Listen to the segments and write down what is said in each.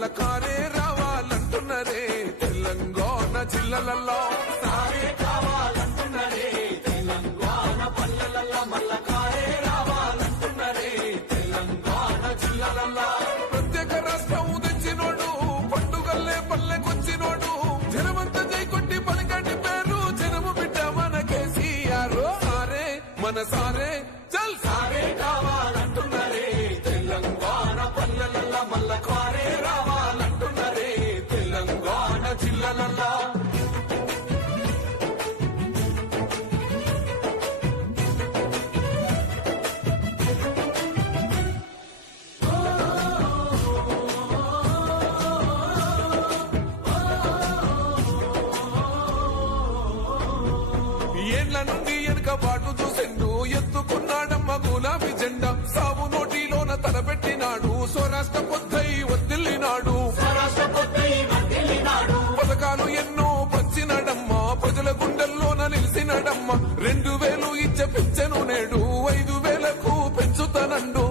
మల్ల కారే రావాలంటున్నరే తెలంగాణ జిల్లాలలో సారే కావాలంటున్నరే తెలంగాణ పల్లెలలో మల్ల కారే రావాలంటున్నరే తెలంగాణ జిల్లాలలో ప్రత్యేక రాష్ట్రం తెచ్చినోడు పండుగల్లే పల్లెకొచ్చినోడు జనమంతా జై కొట్టి పలికండి పేరు జనము బిడ్డ మన కేసీఆర్ సారే మన సారే చల్ సారే కావాలంటున్నరే తెలంగాణ పల్లెలలో మల్ల కారే రావాలంటున్నరే తెలంగాణ జిల్లాలలో ఏళ్ల నుండి వెనుక బాటు చూసెండు ఎత్తుకున్నాడమ్మ గులాబీ జెండా సాగు నోటిలోన తలపెట్టినాడు స్వరాష్ట్ర పొద్దై వర్దిల్లినాడు పథకాలు ఎన్నో పంచినాడమ్మ ప్రజల గుండెల్లోన నిలిచినాడమ్మ 2000 ఇచ్చే పెంచెను నేడు 5000కు పెంచుతానండు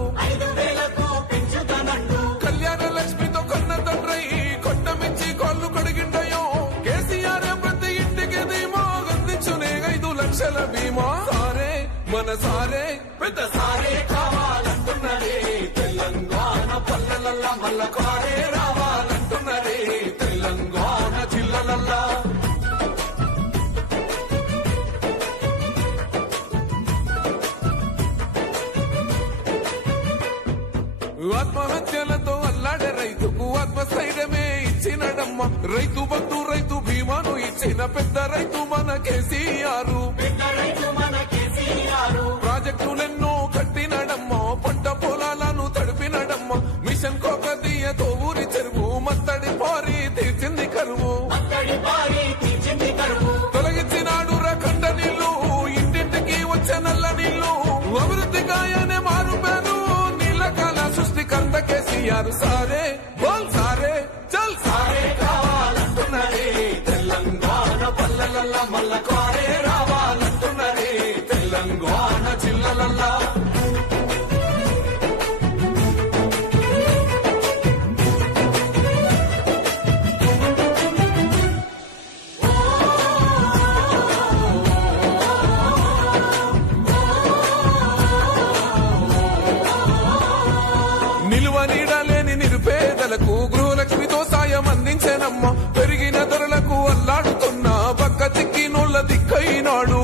కళ్యాణ లక్ష్మితో కన్న తండ్రై కొట్టమించి కాళ్ళు కడిగిండయో కేసీఆర్ ప్రతి ఇంటికి ధీమా అందించునే 5 లక్షల బీమా సారే మన సారే పెద్ద సారే కావాలంటున్నరే తెలంగాణ పల్లెలలో మల్ల కారే రావాలంటున్నరే తెలంగాణ జిల్లాలలో ఆత్మహత్యలతో అల్లాడే రైతుకు ఆత్మస్థైర్యమే ఇచ్చినడమ్మ రైతు బంధు రైతు బీమాను ఇచ్చిన పెద్ద రైతు మన కేసీఆర్ ప్రాజెక్టులెన్నో కట్టినడమ్మ పంట పొలాలను తడిపినడమ్మ మిషన్ కోకతీయతో ఊరి చెరువు మత్తడి పారి తీర్చింది కరువు తొలగించినాడు రకండ నీళ్లు ఇంటింటికి వచ్చే నల్ల నీళ్లు అభివృద్ధి గాయనే మారు పేరు నీళ్ళకాల సృష్టికర్త కేసీఆర్ సారే బోల్ సారే చల్ సారే కావాలంటున్నరే తెలంగాణ పల్లెలలో మల్ల కారే రావాలంటున్నరే తెలంగాణ జిల్లాలలో నిలువ నీడలేని నిరుపేదలకు గృహలక్ష్మితో సాయం అందించేనమ్మ పెరిగిన ధరలకు అల్లాడుతున్న పక్క చిక్కినోళ్ల దిక్కైనాడు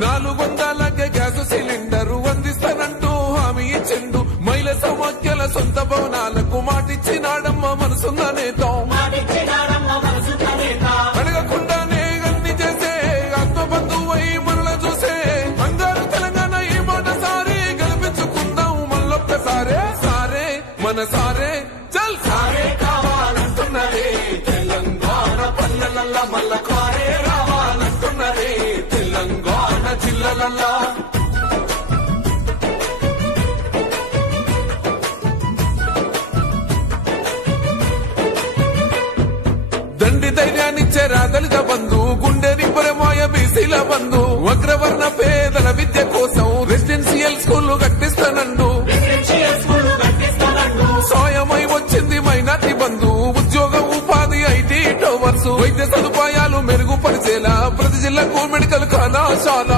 400 గ్యాస్ సిలిండర్ అందిస్తానంటూ హామీ ఇచ్చిండు మహిళ సమాఖ్యల సొంత భవనాలకు మాటిచ్చినాడమ్మ మనసున్న నేత అడగకుండానే అన్ని చేసే ఆత్మబంధువై మనల చూసే అందరూ తెలంగాణ ఈ మాట సారి గెలిపించుకుందాం మళ్ళొక్కసారే సారే మన సారే చల్ సారే కావాలంటున్నరే తెలంగాణ పల్లెలలో మల్ల కారే రావాలంటున్నరే తెలంగాణ జిల్లాలలో దండి ధైర్యాన్నిచ్చే దళిత బంధు గుండె నింపరమాయ బీసీల బంధు అగ్రవర్ణ పేదల విద్య కోసం రెసిడెన్షియల్ స్కూళ్లు కట్టిస్తానండు సాయమై వచ్చింది మైనార్టీ బంధు ఉద్యోగ ఉపాధి ఐటీ టవర్స్ వైద్య సదుపాయాలు మెరుగుపరిచేలా ప్రతి జిల్లాకు మెడికల్ కళాశాల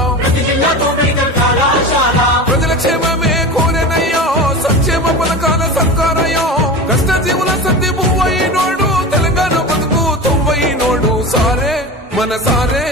ప్రజల క్షేమమే కోరేనయ్యో సంక్షేమ పథకాల సర్కారయ్యో కష్టజీవుల సంధి పువ్వైనోడు తెలంగాణ బతుకు తువ్వైనోడు సారే మన సారే